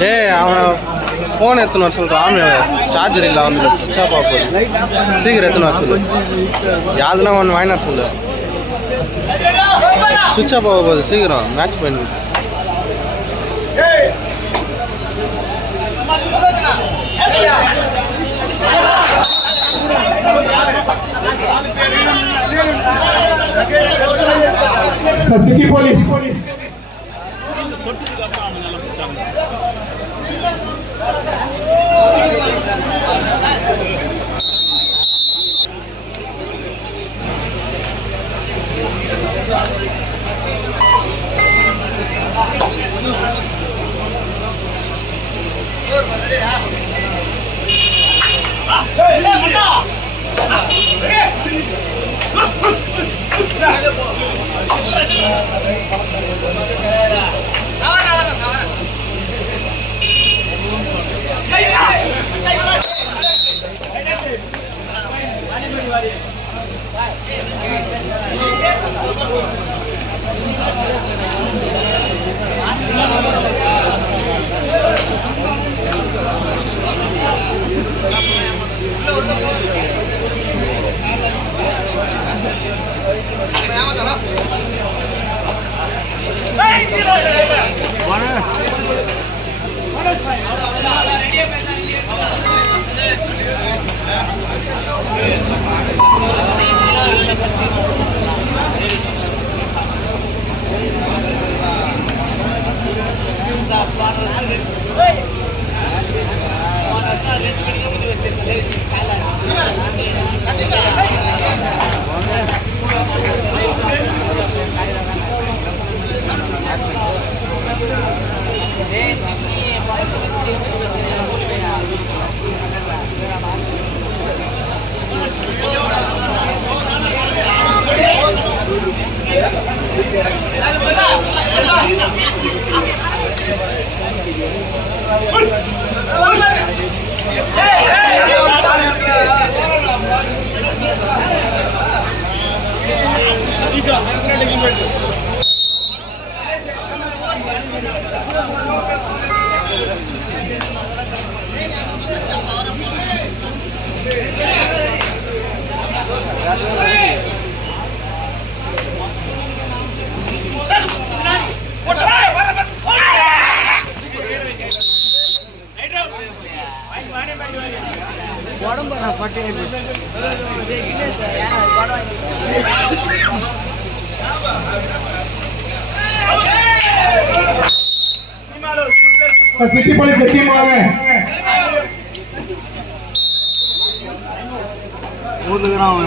டேய் அவனை ஃபோன் எடுத்துன்னு வர சொல்கிறான். சார்ஜர் இல்லை அவனுக்கு சுவிட்ச் ஆஃப் ஆக போகுது. சீக்கிரம் எடுத்துன்னு வர சொல்லு. யாருன்னா ஒன்று வாங்கினா சொல்லு. சுவிட்ச் ஆஃப் ஆக போகுது. சீக்கிரம் மேட்ச் பண்ணு. City police city police team आ गए वो लग रहा हूं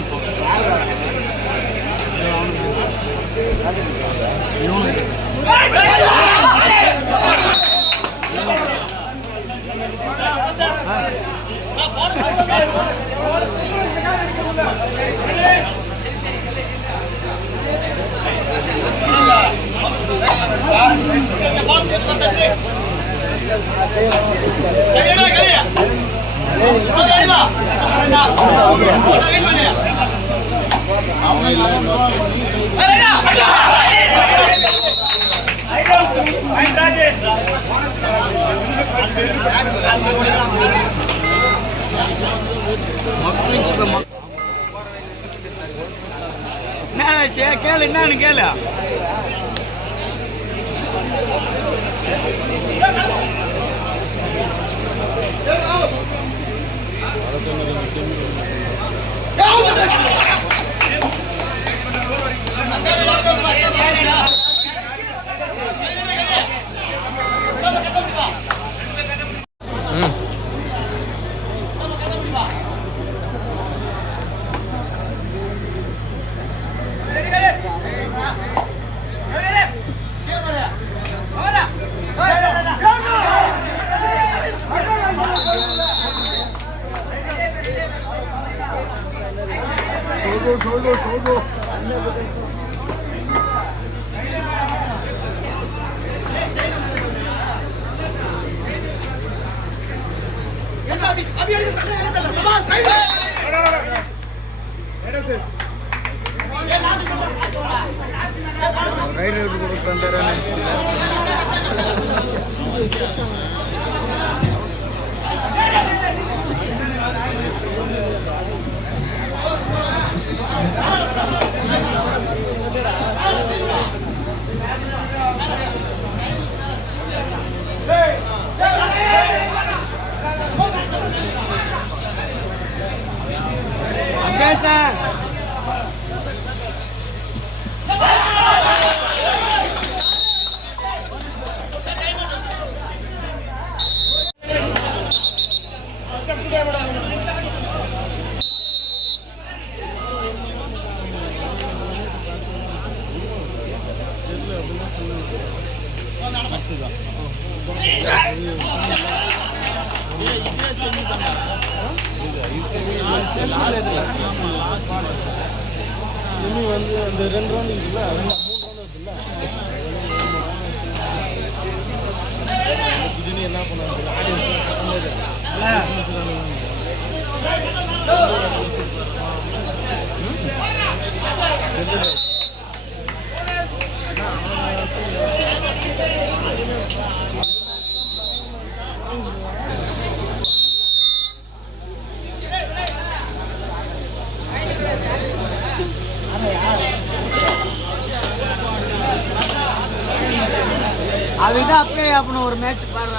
கேளு என்னன்னு கேளு ரைடு கொடுத்து வந்துடுறேன். சார் வந்து அந்த 2 ரவுண்ட் இருக்குல்ல, 3 ரவுண்ட் இருக்குல்ல, திடீர்னு என்ன பண்ணுவாங்க ஆடியன்ஸ் அதுதான் அப்படியே அப்பணும் ஒரு மேட்ச் பாருங்க.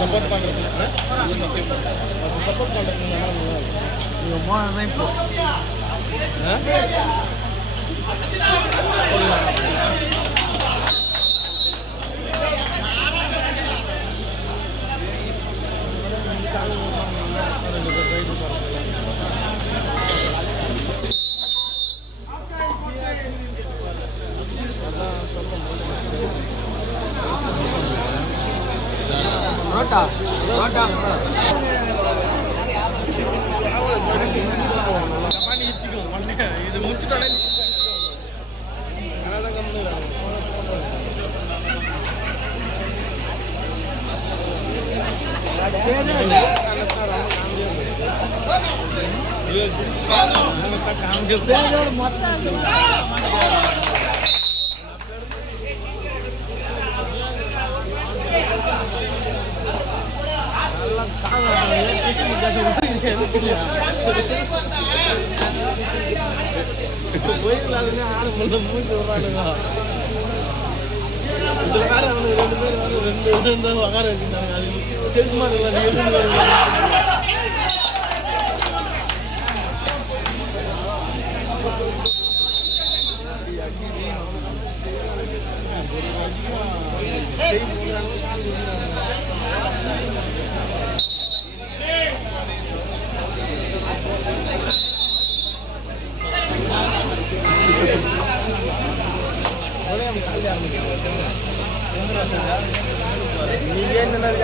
சப்போர்ட் பண்ணுறது சப்போர்ட் பண்ணுறதுனால போனதான் இப்போ ரோட்டா ரோட்டா இது முடிச்சுட்டோட போயிடலாதுன்னு ஆளு மூச்சு விடுறானுங்க. இந்த வேற அவனுக்கு 2 பேர் வேற 2 உட்கார வச்சுருந்தாங்க. அது செல்ஃபுமா நீங்க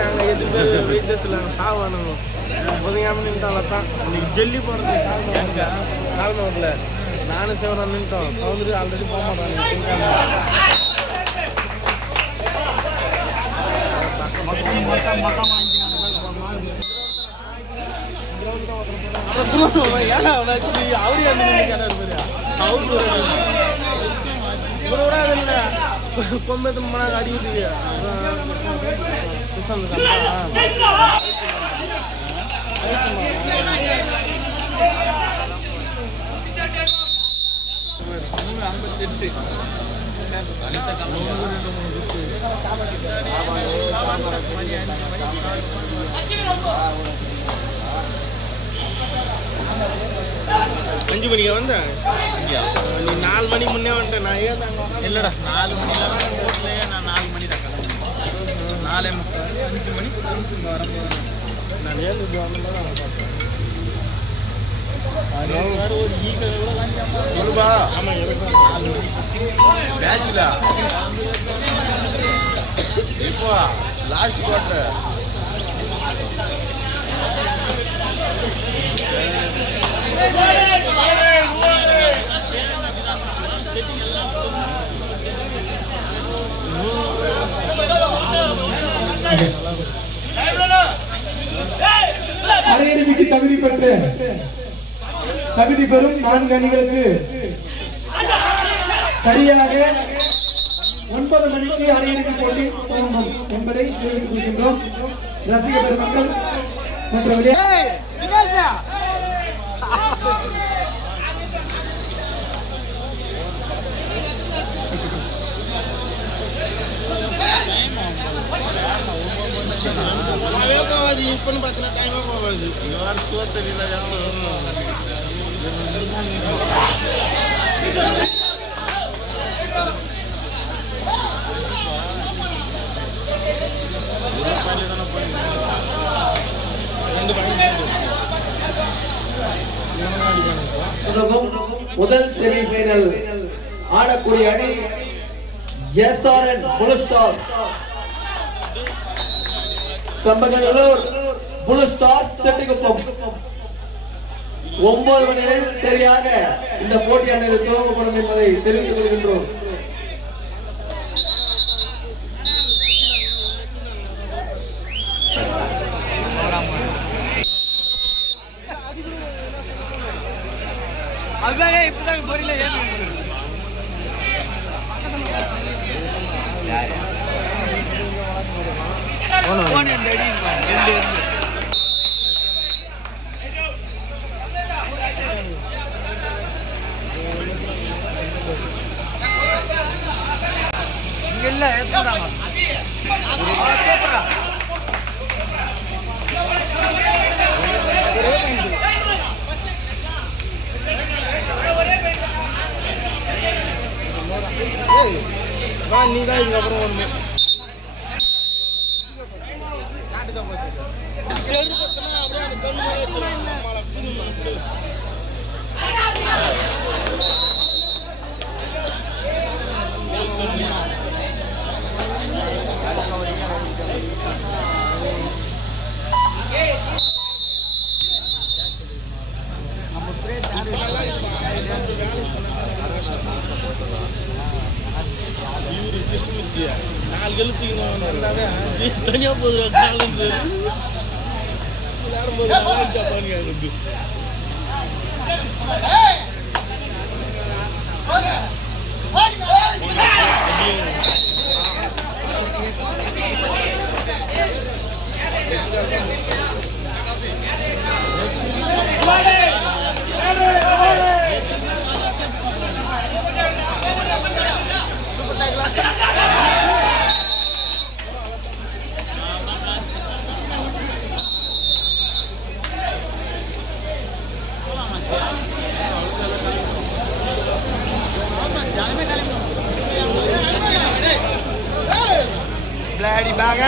அங்கே எது பேர் வெயிட்டர்ஸ்ல சாவானுங்க உதயாம நின்ட்டால்தான் இன்னைக்கு ஜல்லி போடுறது சால்மூர்ல நானும் சிவரான் நின்ட்டோம். சௌந்தரி ஆல்ரெடி போக மாட்டாங்க. கொம்பத்து மனாக அடிக்கிட்டு 5 மணிக்கு வந்தேன் நீ 4 மணிக்கு முன்னே வந்துட்டேன் நான் ஏன் இல்லைடா 4 மணிலாம் ரோட்லேயே நான் 4 மணி தான் கிளம்புனேன் 4:45 5 மணிக்கு இங்கே வரும்போது நான் ஏன் வந்தேன் நான் பார்த்தேன் ஒரு ஈக்க கூட வாங்கியாமல் சொல்லுப்பா ஆமாம் எனக்கு 4 மணி மேட்ச்ல இப்போ லாஸ்ட் குவார்டர் அரையிறுதிக்கு தகுதி பெறும் 4 அணிகளுக்கு சரியாக 9 மணிக்கு அரையிறுதி போட்டி துவங்கும் என்பதை தெரிவித்துக் கொள்கின்றோம். ரசிக பெருமக்கள் மற்ற போகாது இப்போன்னு பார்த்தீங்கன்னா டைமாக போகாது யாரும் சுவர் தெரியல முதல் செமிஃபைனல் ஆடக்கூடிய அணி SRN blue stars, Sambaganallur blue stars Chettikuppam. 9 மணியில் சரியாக இந்த போட்டியானது துவங்கப்படும் என்பதை தெரிவித்துக் கொள்கின்றோம். இப்பதான் பொரியல இல்ல நீ தான் இதுக்கப்புறம் ஒன்று சரி பார்த்தனா அப்படியே அந்த கண்ணு மேலே வச்சிருக்காங்க நம்மளை புது கிருஷ்ணமூர்த்தியா 4 எழுத்துக்கணும் வந்தாவே தனியாக போகுது காலந்து விளையாடும்போது நல்லா ஜப்பான் கேட்குது Bloody bag.